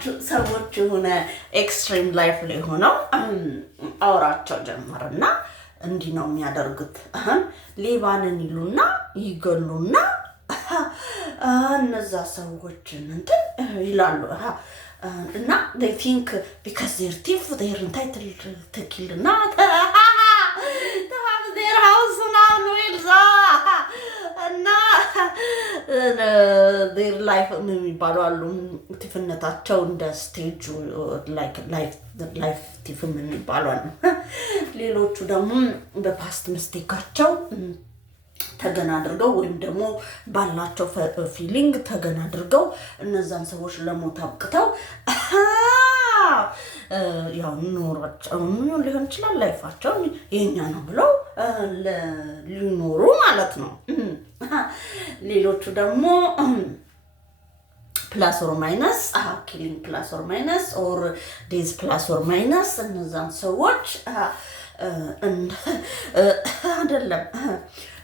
የሚገርማችሁ ሰዎች የሆነ ኤክስትሪም ላይፍ ላይ ሆነው አውራቸው ጀመርና እንዲህ ነው የሚያደርጉት። ሌባንን ይሉና ይገሉና እነዛ ሰዎችን እንትን ይላሉ እና they think because they're thief they're entitled to kill not to have their house now እና their life የሚባሉ አሉ። ቲፍነታቸው እንደ ስቴጅ ላይፍ ቲፍ የሚባሉ አሉ። ሌሎቹ ደግሞ በፓስት ምስቴካቸው ተገና አድርገው ወይም ደግሞ ባላቸው ፊሊንግ ተገና አድርገው እነዛን ሰዎች ለሞት አብቅተው ያው ኖራቸው ሊሆን ይችላል ላይፋቸው የኛ ነው ብለው ሊኖሩ ማለት ነው። ሌሎቹ ደግሞ ፕላስ ኦር ማይነስ ኪሊንግ ፕላስ ኦር ማይነስ ኦር ዴዝ ፕላስ ኦር ማይነስ እነዛን ሰዎች አይደለም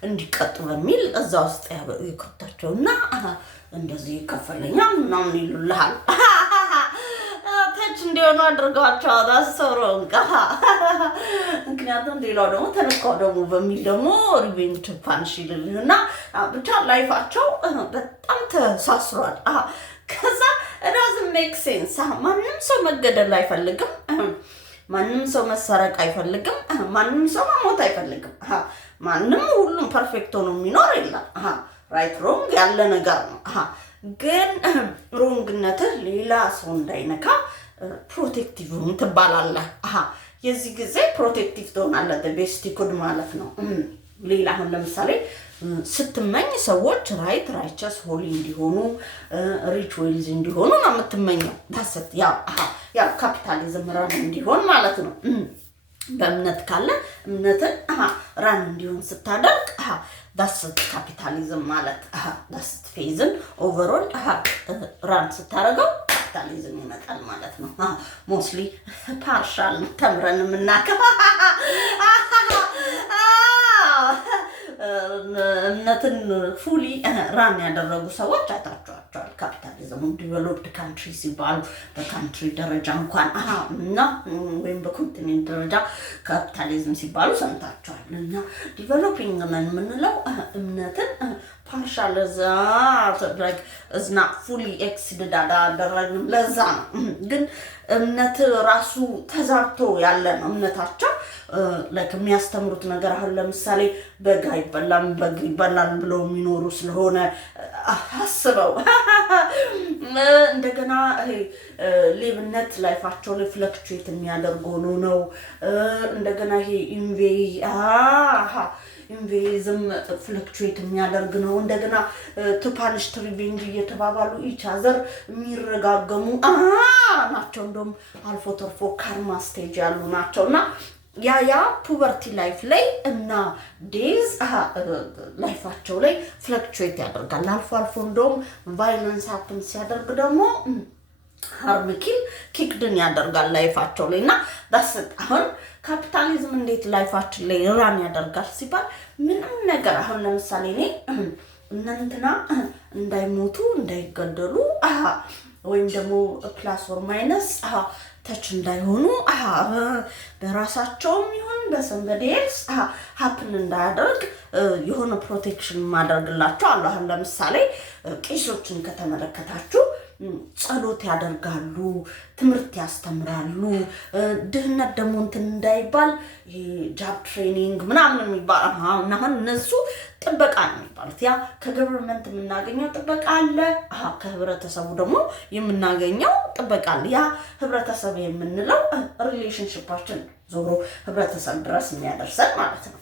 እንዲቀጡ በሚል እዛ ውስጥ ይከታቸውና እንደዚህ ከፈለኛል ምናምን ይሉልሃል። ተች እንዲሆኑ አድርገዋቸው አዳሰረውንጋ ምክንያቱም ሌላው ደግሞ ተነካው ደግሞ በሚል ደግሞ ሪቬንጅ ፓንሽ ይልልና ብቻ ላይፋቸው በጣም ተሳስሯል። ከዛ it doesn't make sense። ማንም ሰው መገደል አይፈልግም። ማንም ሰው መሰረቅ አይፈልግም። ማንም ሰው መሞት አይፈልግም። ማንም ሁሉም ፐርፌክት ሆኖ የሚኖር የለም። ራይት ሮንግ ያለ ነገር ነው። ግን ሮንግነትህ ሌላ ሰው እንዳይነካ ፕሮቴክቲቭ ትባላለህ። የዚህ ጊዜ ፕሮቴክቲቭ ትሆናለህ። ቤስት ኩድ ማለት ነው። ሌላ አሁን ለምሳሌ ስትመኝ ሰዎች ራይቸስ ሆሊ እንዲሆኑ ሪች ዌልዝ እንዲሆኑ ነው የምትመኘው። ዳሰት ያው ካፒታሊዝም ራን እንዲሆን ማለት ነው። በእምነት ካለ እምነትን ራን እንዲሆን ስታደርግ ዳሰት ካፒታሊዝም ማለት ዳሰት ፌዝን ኦቨርኦል ራን ስታደርገው ካፒታሊዝም ይመጣል ማለት ነው። ሞስሊ ፓርሻል ተምረን የምናከባ እምነትን ፉሊ ራን ያደረጉ ሰዎች አይታችኋቸዋል። ካፒታሊዝም ዲቨሎፕድ ካንትሪ ሲባሉ በካንትሪ ደረጃ እንኳን እና ወይም በኮንቲኔንት ደረጃ ካፒታሊዝም ሲባሉ ሰምታችኋል። እና ዲቨሎፒንግ ምን የምንለው እምነትን ፓርሻል እዝና ፉሊ ኤክሲድድ አላደረግንም። ለዛ ነው ግን እምነት ራሱ ተዛርቶ ያለ ነው። እምነታቸው የሚያስተምሩት ነገር አሁን ለምሳሌ በግ አይበላም በግ ይበላል ብለው የሚኖሩ ስለሆነ አስበው እንደገና ሌብነት ላይፋቸው ላይ ፍለክቹዌት የሚያደርግ ሆኖ ነው። እንደገና ይሄ ኢንቬዝም ፍለክቹዌት የሚያደርግ ነው። እንደገና ቱፓኒሽ ትሪቬንጅ እየተባባሉ ኢች አዘር የሚረጋገሙ ናቸው። እንደውም አልፎ ተርፎ ካርማ ስቴጅ ያሉ ናቸው። እና ያ ፑበርቲ ላይፍ ላይ እና ዴዝ ላይፋቸው ላይ ፍለክቹዌት ያደርጋል። አልፎ አልፎ እንደውም ቫይለንስ ሀፕን ሲያደርግ ደግሞ ሃርምኪል ኪክድን ያደርጋል ላይፋቸው ላይ። እና ዳስት አሁን ካፒታሊዝም እንዴት ላይፋችን ላይ ራን ያደርጋል ሲባል ምንም ነገር አሁን ለምሳሌ እኔ እናንተና እንዳይሞቱ እንዳይገደሉ ወይም ደግሞ ፕላስ ኦር ማይነስ ተች እንዳይሆኑ በራሳቸውም ይሁን በሰንበዲ ኤልስ ሀፕን እንዳያደርግ የሆነ ፕሮቴክሽን ማድረግላቸው አሉ። አሁን ለምሳሌ ቄሶችን ከተመለከታችሁ ጸሎት ያደርጋሉ፣ ትምህርት ያስተምራሉ። ድህነት ደግሞ እንትን እንዳይባል ጃብ ትሬኒንግ ምናምን የሚባል አሁን እነሱ ጥበቃ ነው የሚባሉት። ያ ከገቨርንመንት የምናገኘው ጥበቃ አለ፣ ከህብረተሰቡ ደግሞ የምናገኘው ጥበቃ አለ። ያ ህብረተሰብ የምንለው ሪሌሽንሽፓችን ዞሮ ህብረተሰብ ድረስ የሚያደርሰን ማለት ነው።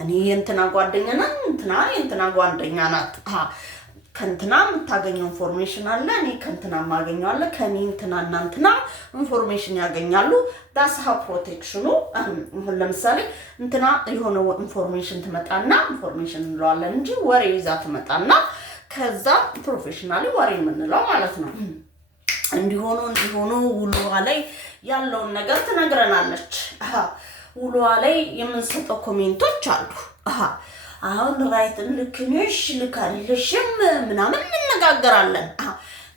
እኔ የእንትና ጓደኛ ነኝ፣ እንትና የእንትና ጓደኛ ናት። ከእንትና የምታገኘው ኢንፎርሜሽን አለ፣ እኔ ከእንትና የማገኘው አለ። ከእኔ እንትናና እንትና ኢንፎርሜሽን ያገኛሉ። ዳስሃ ፕሮቴክሽኑ አሁን ለምሳሌ እንትና የሆነ ኢንፎርሜሽን ትመጣና ኢንፎርሜሽን እንለዋለን እንጂ ወሬ ይዛ ትመጣና ከዛ ፕሮፌሽናሊ ወሬ የምንለው ማለት ነው። እንዲሆኑ ውሎዋ ላይ ያለውን ነገር ትነግረናለች። ውሎዋ ላይ የምንሰጠው ኮሜንቶች አሉ። አሁን ራይት ልክ ነሽ ልክ አይደለሽም ምናምን እንነጋገራለን።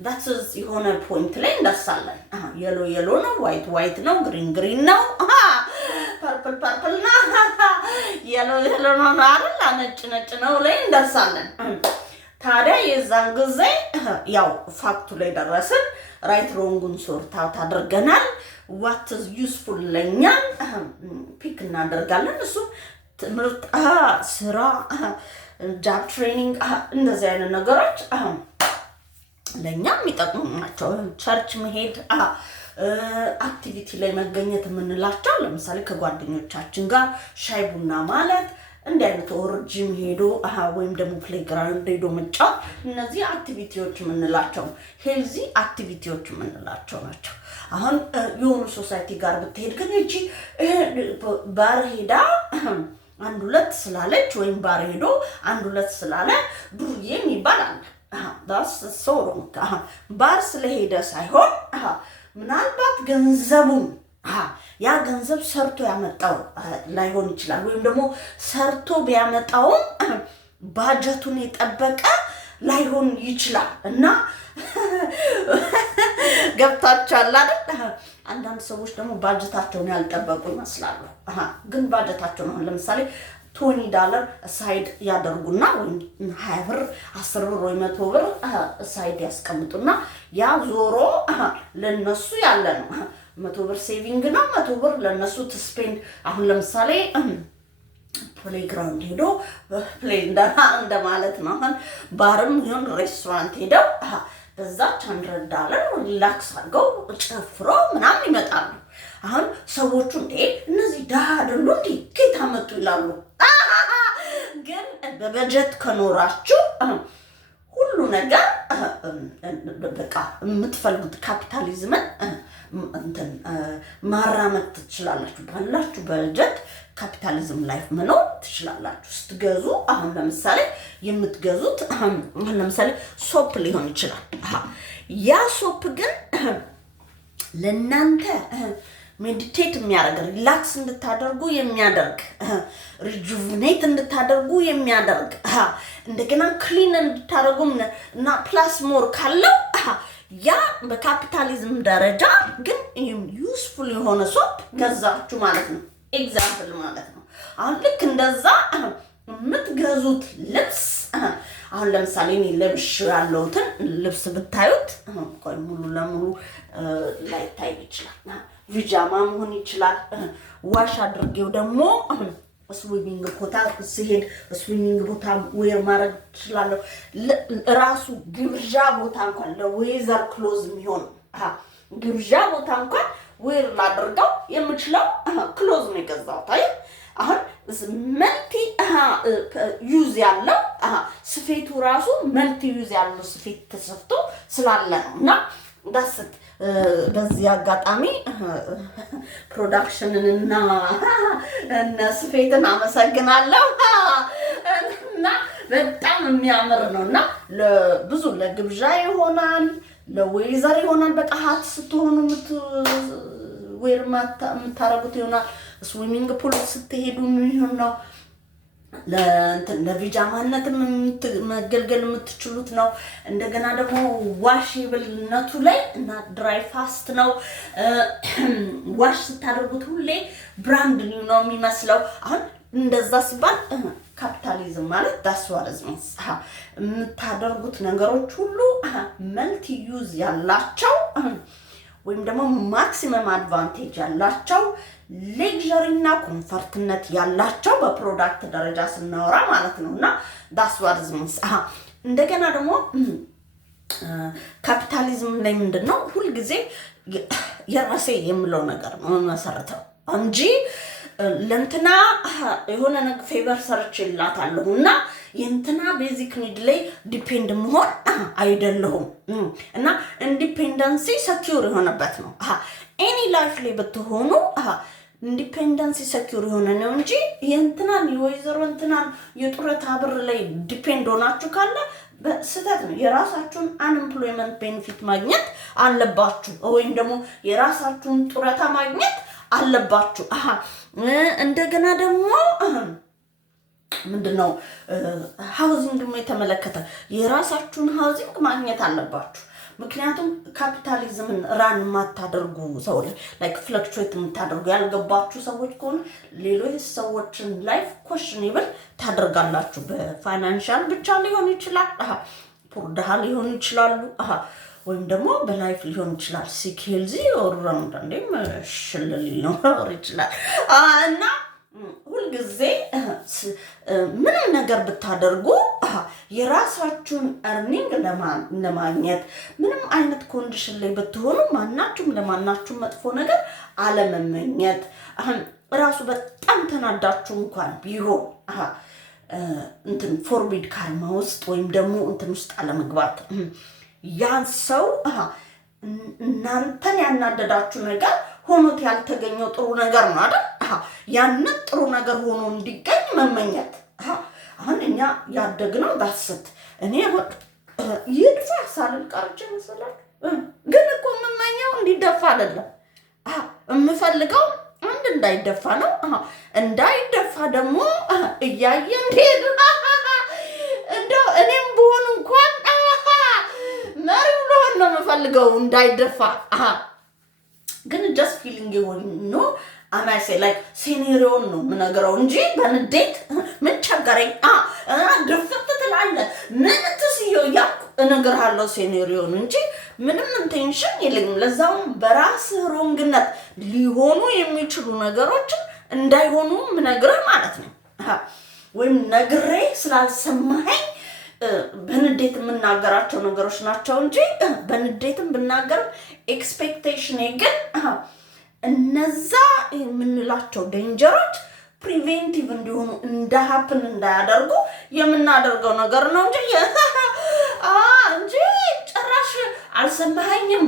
that's የሆነ ፖይንት ላይ እንደርሳለን። የሎ ነው፣ ዋይት ነው፣ ግሪን ነው፣ ፐርፕል ነው፣ የሎ ነው አይደል? ነጭ ነው ላይ እንደርሳለን። ታዲያ የዛን ጊዜ ያው ፋክቱ ላይ ደረስን። ራይት ሮንጉን ሶርት አውት አድርገናል። ዋት ኢዝ ዩስፉል ለኛ ፒክ እናደርጋለን። እሱ ትምህርት፣ ስራ፣ ጃብ ትሬኒንግ፣ እንደዚህ አይነት ነገሮች ለኛ የሚጠቅሙ ናቸው። ቸርች መሄድ፣ አክቲቪቲ ላይ መገኘት የምንላቸው ለምሳሌ ከጓደኞቻችን ጋር ሻይ ቡና ማለት እንዲህ አይነት ኦርጂም ሄዶ ወይም ደግሞ ፕሌግራውንድ ሄዶ መጫወት፣ እነዚህ አክቲቪቲዎች የምንላቸው ሄልዚ አክቲቪቲዎች የምንላቸው ናቸው። አሁን የሆኑ ሶሳይቲ ጋር ብትሄድ ግን እቺ ባር ሄዳ አንድ ሁለት ስላለች ወይም ባር ሄዶ አንድ ሁለት ስላለ ዱርዬም ይባላል። ዳስ ሶሮ ባር ስለሄደ ሳይሆን ምናልባት ገንዘቡን ያ ገንዘብ ሰርቶ ያመጣው ላይሆን ይችላል። ወይም ደግሞ ሰርቶ ቢያመጣውም ባጀቱን የጠበቀ ላይሆን ይችላል። እና ገብታችኋል አይደል? አንዳንድ ሰዎች ደግሞ ባጀታቸውን ያልጠበቁ ይመስላሉ። ግን ባጀታቸው ነው። ለምሳሌ $20 ሳይድ ያደርጉና ወይም 20 ብር 10 ብር ወይ 100 ብር ሳይድ ያስቀምጡና ያ ዞሮ ለነሱ ያለ ነው። 100 ብር ሴቪንግ ነው። 100 ብር ለነሱ ትስፔንድ። አሁን ለምሳሌ ፕሌግራውንድ ሄዶ ፕሌይ እንደማለት ነው። አሁን ባርም ይሁን ሬስቶራንት ሄደው በዛች $100 ሪላክስ አድርገው ጨፍሮ ምናምን ይመጣሉ። አሁን ሰዎቹ እነዚህ ደሃ አይደሉ እንዴ ከየት አመጡ ይላሉ። ግን በበጀት ከኖራችሁ ሁሉ ነገር በቃ የምትፈልጉት ካፒታሊዝምን ማራመድ ትችላላችሁ። ባላችሁ በጀት ካፒታሊዝም ላይፍ መኖር ትችላላችሁ። ስትገዙ አሁን ለምሳሌ የምትገዙት ለምሳሌ ሶፕ ሊሆን ይችላል። ያ ሶፕ ግን ለእናንተ ሜዲቴት የሚያደርግ ሪላክስ እንድታደርጉ የሚያደርግ ሪጁቭኔት እንድታደርጉ የሚያደርግ እንደገና ክሊን እንድታደርጉ እና ፕላስ ሞር ካለው ያ በካፒታሊዝም ደረጃ ግን ዩስፉል የሆነ ሶፕ ገዛችሁ ማለት ነው። ኤግዛምፕል ማለት ነው። አሁን ልክ እንደዛ የምትገዙት ልብስ አሁን ለምሳሌ እኔ ለብሽ ያለውትን ልብስ ብታዩት ቆይ ሙሉ ለሙሉ ላይታይ ይችላል። ፒጃማ መሆን ይችላል። ዋሽ አድርጌው ደግሞ ስዊሚንግ ቦታ ሲሄድ ስዊሚንግ ቦታ ዌር ማድረግ ይችላል። ራሱ ግብዣ ቦታ እንኳን ለዌዘር ክሎዝ የሚሆን ግብዣ ቦታ እንኳን ዌር ላደርገው የምችለው ክሎዝ ነው የገዛሁት። አሁን መልቲ ዩዝ ያለው ስፌቱ ራሱ መልቲ ዩዝ ያለው ስፌት ተሰፍቶ ስላለ ነው። እና ዳስት በዚህ አጋጣሚ ፕሮዳክሽንንና እና ስፌትን አመሰግናለሁ። እና በጣም የሚያምር ነው እና ለብዙ ለግብዣ ይሆናል፣ ለዌዘር ይሆናል። በቃ ሀት ስትሆኑ ዌር የምታረጉት ይሆናል። ስዊሚንግ ፑል ስትሄዱ የሚሆን ነው። ለቪጃማነት መገልገል የምትችሉት ነው። እንደገና ደግሞ ዋሽብልነቱ ላይ እና ድራይ ፋስት ነው። ዋሽ ስታደርጉት ሁሌ ብራንድ ኒው ነው የሚመስለው። አሁን እንደዛ ሲባል ካፒታሊዝም ማለት ዳስዋርዝምስ የምታደርጉት ነገሮች ሁሉ መልቲ ዩዝ ያላቸው ወይም ደግሞ ማክሲመም አድቫንቴጅ ያላቸው ሌክዠሪ እና ኮምፈርትነት ያላቸው በፕሮዳክት ደረጃ ስናወራ ማለት ነው። እና ዳስዋርዝምስ እንደገና ደግሞ ካፒታሊዝም ላይ ምንድነው ሁልጊዜ የራሴ የምለው ነገር ነው መሰረተው እንጂ ለእንትና የሆነ ነገር ፌቨር ሰርች ይላታለሁ እና የእንትና ቤዚክ ኒድ ላይ ዲፔንድ መሆን አይደለሁም። እና ኢንዲፔንደንሲ ሰኪዩር የሆነበት ነው። ኤኒ ላይፍ ላይ ብትሆኑ ኢንዲፔንደንሲ ሰኪዩር የሆነ ነው እንጂ የእንትናን የወይዘሮ እንትናን የጡረታ ብር ላይ ዲፔንድ ሆናችሁ ካለ በስተት ነው። የራሳችሁን አንኤምፕሎይመንት ቤኔፊት ማግኘት አለባችሁ፣ ወይም ደግሞ የራሳችሁን ጡረታ ማግኘት አለባችሁ። እንደገና ደግሞ ምንድነው ሃውዚንግ ደግሞ የተመለከተ የራሳችሁን ሃውዚንግ ማግኘት አለባችሁ። ምክንያቱም ካፒታሊዝምን ራን የማታደርጉ ሰው ላይክ ፍለክቹዌት የምታደርጉ ያልገባችሁ ሰዎች ከሆነ ሌሎች ሰዎችን ላይፍ ኮሽኔብል ታደርጋላችሁ። በፋይናንሻል ብቻ ሊሆን ይችላል፣ ፑር ድሃ ሊሆን ይችላሉ፣ ወይም ደግሞ በላይፍ ሊሆን ይችላል። ሲክ ሄልዚ ኦራውንድ አንዴም ሽልል ሊኖር ይችላል እና ሁልጊዜ ምንም ነገር ብታደርጉ የራሳችሁን እርኒንግ ለማግኘት ምንም አይነት ኮንዲሽን ላይ ብትሆኑ ማናችሁም ለማናችሁም መጥፎ ነገር አለመመኘት። ራሱ በጣም ተናዳችሁ እንኳን ቢሮ እንትን ፎርቢድ ካርማ ውስጥ ወይም ደግሞ እንትን ውስጥ አለመግባት። ያን ሰው እናንተን ያናደዳችሁ ነገር ሆኖት ያልተገኘው ጥሩ ነገር ነው አይደል? ያንን ጥሩ ነገር ሆኖ እንዲገኝ መመኘት። አሁን እኛ ያደግነው ዳስት እኔ ይድፋ ሳልል ቀርቼ መሰላል። ግን እኮ የምመኘው እንዲደፋ አይደለም፣ የምፈልገው አንድ እንዳይደፋ ነው። እንዳይደፋ ደግሞ እያየ እንዴት እንደው እኔም ብሆን እንኳን መሪው ልሆን ነው የምፈልገው እንዳይደፋ። ግን ጀስት ፊሊንግ ነው አማሴ ላይክ ሲኒሪዮን ነው የምነግረው እንጂ በንዴት ምን ቸገረኝ ድፍት ትላለህ ምን ትስየው ያልኩ እነግርሃለሁ ሲኒሪዮን እንጂ ምንም ኢንቴንሽን የለኝም። ለዛውም በራስህ ሮንግነት ሊሆኑ የሚችሉ ነገሮችን እንዳይሆኑ ምነግርህ ማለት ነው። ወይም ነግሬ ስላልሰማኸኝ በንዴት የምናገራቸው ነገሮች ናቸው እንጂ በንዴትም ብናገር ኤክስፔክቴሽን ግን እነዛ የምንላቸው ዴንጀሮች ፕሪቬንቲቭ እንዲሆኑ እንዳሀፕን እንዳያደርጉ የምናደርገው ነገር ነው እንጂ ጭራሽ አልሰማኸኝም፣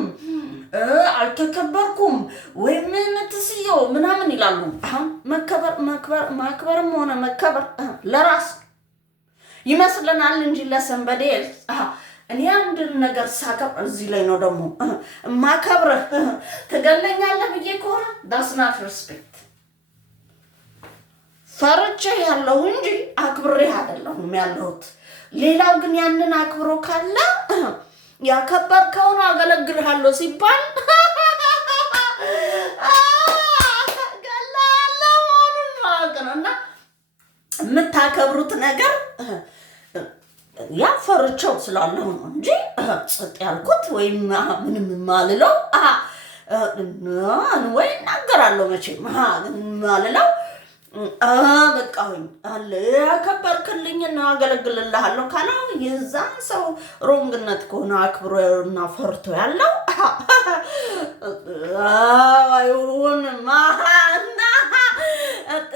አልተከበርኩም ወይም ምትስየው ምናምን ይላሉ። ማክበርም ሆነ መከበር ለራስ ይመስለናል እንጂ ለሰንበዴ እኔ አንድ ነገር ሳከብር እዚህ ላይ ነው ደግሞ ማከብርህ ትገለኛለህ ብዬ ከሆነ that's not respect። ፈርቼ ያለው እንጂ አክብሬህ አይደለሁም ያለሁት። ሌላው ግን ያንን አክብሮ ካለ ያከበርከውን አገለግልሃለሁ ሲባል ገላለሁ መሆኑን ማወቅ ነው። እና የምታከብሩት ነገር ያፈርቸው ስላለሁ ነው እንጂ ጸጥ ያልኩት ወይም ምንም ማልለው ወይ እናገራለሁ መቼም ማልለው በቃሁኝ አለ ያከበርክልኝና አገለግልልሃለሁ ካለው የዛን ሰው ሮንግነት ከሆነ አክብሮና ፈርቶ ያለው አይሆንም።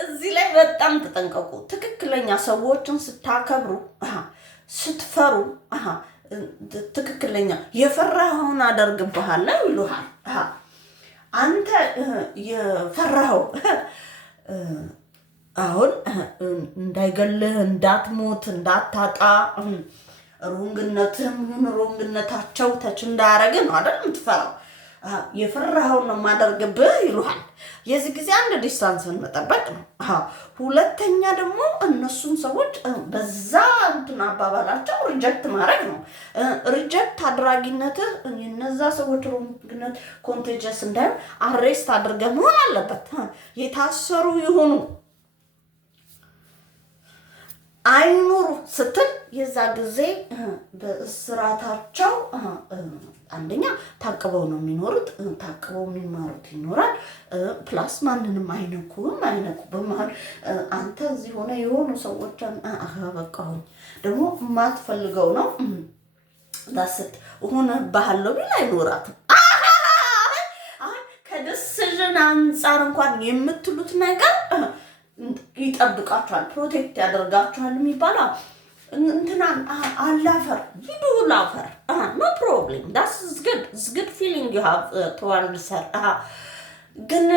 እዚህ ላይ በጣም ተጠንቀቁ። ትክክለኛ ሰዎችን ስታከብሩ ስትፈሩ ትክክለኛ የፈራኸውን አደርግብሃለሁ ይሉሃል። አንተ የፈራኸው አሁን እንዳይገልህ እንዳትሞት እንዳታጣ ሮንግነትህም ይሁን ሮንግነታቸው ተች እንዳያረግህ ነው አይደል የምትፈራው። የፈራኸውን ነው የማደርግብህ ይሉሃል። የዚህ ጊዜ አንድ ዲስታንስን መጠበቅ ነው። ሁለተኛ ደግሞ እነሱን ሰዎች በዛ እንትን አባባላቸው ሪጀክት ማድረግ ነው። ሪጀክት አድራጊነትህ የነዛ ሰዎች ሮንግነት ኮንቴጀስ እንዳይሆን አሬስት አድርገህ መሆን አለበት። የታሰሩ ይሆኑ አይኑሩ ስትል የዛ ጊዜ በእስራታቸው አንደኛ ታቅበው ነው የሚኖሩት፣ ታቅበው የሚማሩት ይኖራል። ፕላስ ማንንም አይነኩም። በመሀል አንተ እዚህ ሆነ የሆኑ ሰዎችን በቃሁኝ ደግሞ የማትፈልገው ነው ዳስት ሆነ ባህለው ቢል አይኖራትም። አሁን ከዲሲዥን አንጻር እንኳን የምትሉት ነገር ይጠብቃችኋል፣ ፕሮቴክት ያደርጋችኋል የሚባለው እንትናን አላፈር ሂዱ ላፈር ኖ ፕሮብሌም ዳስ ኢዝ ጉድ ፊሊንግ ዩ ሃቭ ቱዋርድስ ሄር። ግን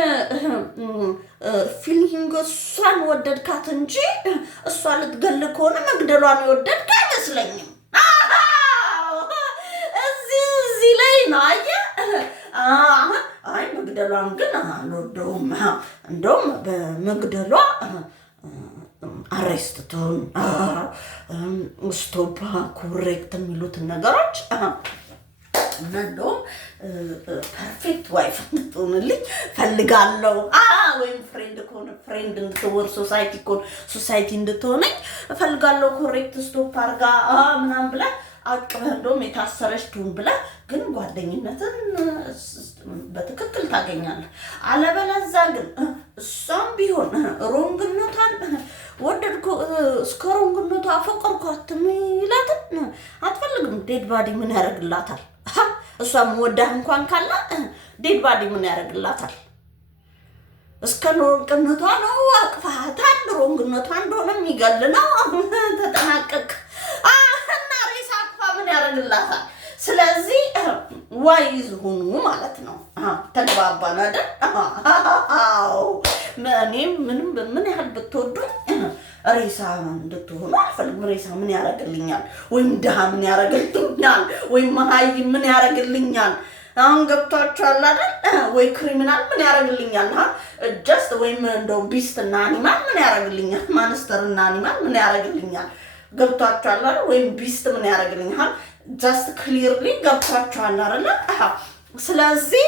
ፊሊንግ እሷን ወደድካት እንጂ እሷ ልትገል ከሆነ መግደሏን የወደድክ አይመስለኝም። እዚህ ላይ ነው አየህ። አይ መግደሏን ግን አልወደውም፣ እንደውም በመግደሏ አሬስት ትሆን ስቶፕ ኮሬክት የሚሉትን ነገሮች እና እንደውም ፐርፌክት ዋይፍ እንድትሆንልኝ ፈልጋለሁ። ወይም ፍሬንድ ከሆነ ፍሬንድ እንድትወር ሶሳይቲ ከሆነ ሶሳይቲ እንድትሆነኝ ፈልጋለሁ። ኮሬክት ስቶፕ አርጋ ምናምን ብላ አቅበህ እንደውም የታሰረች ትሁን ብለህ ግን ጓደኝነትን በትክክል ታገኛለህ። አለበለዚያ ግን እሷም ቢሆን ሮንግነቷን ወደድኩ እስከ ሮንግነቷ አፈቀርኳት ይላትን አትፈልግም። ዴድ ባዲ ምን ያደርግላታል? እሷም ወዳህ እንኳን ካለ ዴድ ባዲ ምን ያደርግላታል? እስከ ሮንግነቷ ነው አቅፋታል። ሮንግነቷ እንደሆነ የሚገል ነው። ተጠናቀቅ እና ሬሳ አቅፋ ምን ያደርግላታል? ስለዚህ ዋይዝ ሁኑ ማለት ነው። ተግባባን አይደል? እኔም ምን ያህል ብትወዱኝ ሬሳ እንድትሆኑ አልፈልግም። ሬሳ ምን ያደርግልኛል? ወይም ድሃ ምን ያደርግልኛል? ወይም መሀይም ምን ያደርግልኛል? አሁን ገብቷችኋል አይደል? ወይ ክሪሚናል ምን ያደርግልኛል? ጀስት ወይም እንደው ቢስት እና አኒማል ምን ያደርግልኛል? ማንስተር እና አኒማል ምን ያደርግልኛል? ገብቷችኋል አይደል? ወይም ቢስት ምን ያደርግልኛል? ጀስት ክሊርሊ ገብቷችኋል አይደል? ስለዚህ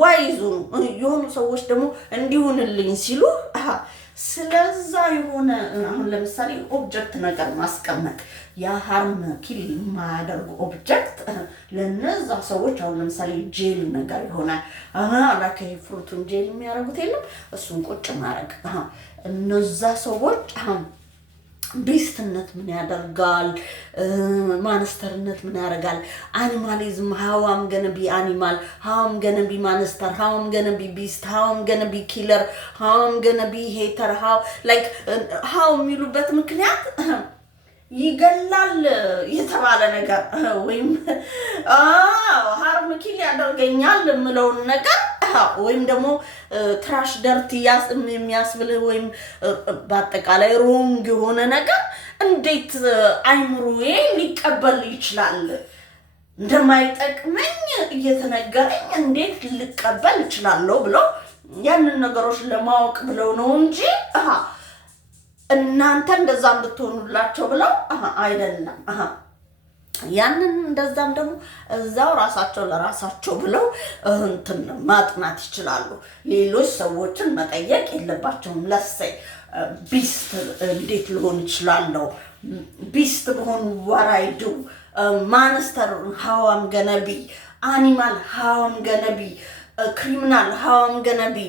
ዋይዙ የሆኑ ሰዎች ደግሞ እንዲሆንልኝ ሲሉ ስለዛ የሆነ አሁን ለምሳሌ ኦብጀክት ነገር ማስቀመጥ ያ ሃርም ኪል የማያደርጉ ኦብጀክት ለነዛ ሰዎች አሁን ለምሳሌ ጄል ነገር ይሆናል። አላከ ፍሩቱን ጄል የሚያደርጉት የለም እሱን ቁጭ ማድረግ እነዛ ሰዎች ቢስትነት ምን ያደርጋል? ማንስተርነት ምን ያደርጋል? አኒማሊዝም how I'm gonna be animal, how I'm gonna be monster, how I'm gonna be beast, how I'm gonna be killer, how I'm gonna be hater, how የሚሉበት ምክንያት ይገላል የተባለ ነገር ወይም ሃርም ኪል ያደርገኛል የምለውን ነገር ወይም ደግሞ ትራሽ ደርቲ የሚያስብልህ ወይም በአጠቃላይ ሮንግ የሆነ ነገር እንዴት አይምሮዬ ሊቀበል ይችላል? እንደማይጠቅመኝ እየተነገረኝ እንዴት ልቀበል እችላለሁ ብለው ያንን ነገሮች ለማወቅ ብለው ነው እንጂ እናንተ እንደዛ እንድትሆኑላቸው ብለው አይደለም። ያንን እንደዛም ደግሞ እዛው ራሳቸው ለራሳቸው ብለው ማጥናት ይችላሉ። ሌሎች ሰዎችን መጠየቅ የለባቸውም። ለሰይ ቢስት እንዴት ልሆን ይችላለሁ? ቢስት በሆኑ ወራይዱ ማንስተር how I'm gonna be, animal how I'm gonna be, criminal how I'm gonna be.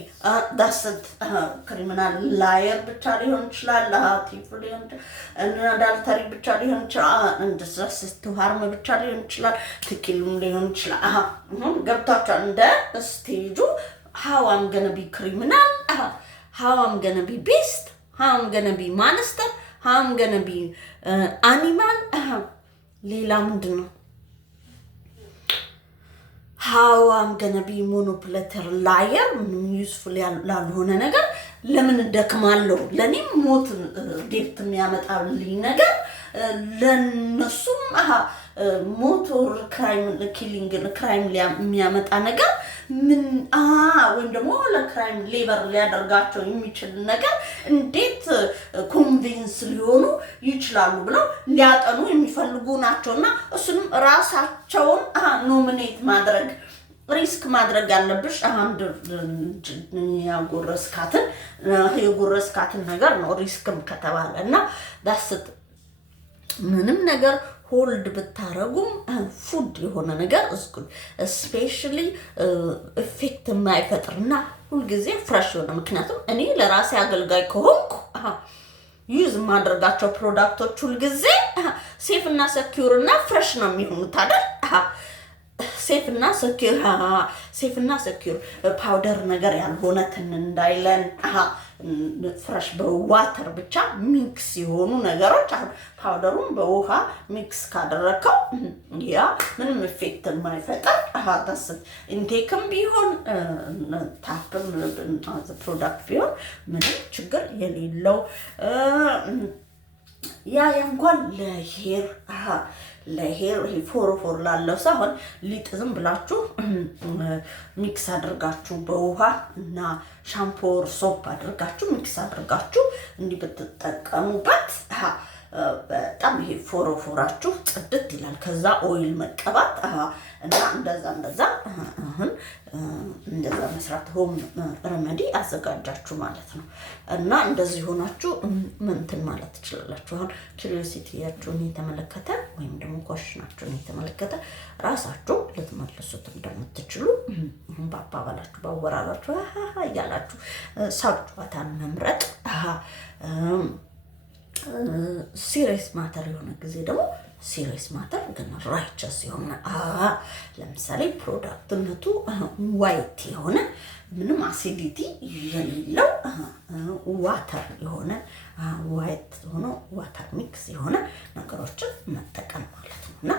That's it. Criminal liar ብቻ ሊሆን ይችላል። ቲፕ ሊሆን ይችላል። አዳልተሪ ብቻ ሊሆን ይችላል። እንደዚህ to harm ብቻ ሊሆን ይችላል። ትክክልም ሊሆን ይችላል። ገብታችኋል? እንደ ስቴጁ how I'm gonna be criminal, how I'm gonna be beast, how I'm gonna be monster, how I'm gonna be animal. ሌላ ምንድን ነው? how I'm gonna be manipulator, liar, useful ላልሆነ ነገር ለምን ደክማለሁ? ለኔም ሞት ዴት የሚያመጣልኝ ነገር ለነሱም ሞት ኦር ክራይም የሚያመጣ ነገር ምን ወይም ደግሞ ለክራይም ሌበር ሊያደርጋቸው የሚችል ነገር እንዴት ኮንቪንስ ሊሆኑ ይችላሉ ብለው ሊያጠኑ የሚፈልጉ ናቸውና እሱንም ራሳቸውን ኖሚኔት ማድረግ ሪስክ ማድረግ ያለብሽ አንድ የጎረስካትን ነገር ነው ሪስክም ከተባለ እና ዳስት ምንም ነገር ሆልድ ብታረጉም ፉድ የሆነ ነገር እስኩል ስፔሻሊ ኢፌክት የማይፈጥርና ሁልጊዜ ፍሬሽ የሆነ ምክንያቱም እኔ ለራሴ አገልጋይ ከሆንኩ ዩዝ ማድረጋቸው ፕሮዳክቶች ሁልጊዜ ሴፍ እና ሰኪዩር እና ፍሬሽ ነው የሚሆኑት አይደል? ሴፍ እና ሰኪዩር ፓውደር ነገር ያልሆነ ትን እንዳይለን ፍሬሽ በዋተር ብቻ ሚክስ የሆኑ ነገሮች አሁን ፓውደሩን በውሃ ሚክስ ካደረከው ያ ምንም ኢፌክት የማይፈጥር ታስ ኢንቴክም ቢሆን ታፕም ፕሮዳክት ቢሆን ምንም ችግር የሌለው ያ እንኳን ለሄር ፎር ላለው ሳይሆን ሊጥ ዝም ብላችሁ ሚክስ አድርጋችሁ በውሃ እና ሻምፖ ሶፕ አድርጋችሁ ሚክስ አድርጋችሁ እንዲህ ብትጠቀሙበት በጣም ይሄ ፎራችሁ ጽድት ይላል። ከዛ ኦይል መቀባት እና እንደዛ አሁን እንደዛ መስራት ሆም ረመዲ አዘጋጃችሁ ማለት ነው። እና እንደዚህ ሆናችሁ እንትን ማለት ትችላላችሁ። አሁን ኪሪዮሲቲያችሁን የተመለከተ ወይም ደግሞ ኮሽናችሁን የተመለከተ ራሳችሁ ልትመልሱት እንደምትችሉ በአባባላችሁ ባወራራችሁ እያላችሁ ሳቅ ጨዋታን መምረጥ ሲሪየስ ማተር የሆነ ጊዜ ደግሞ ሲሪየስ ማተር ግን ራይቸስ የሆነ ለምሳሌ ፕሮዳክትነቱ ዋይት የሆነ ምንም አሲዲቲ የሌለው ዋተር የሆነ ዋይት ሆኖ ዋተር ሚክስ የሆነ ነገሮችን መጠቀም ማለት ነው እና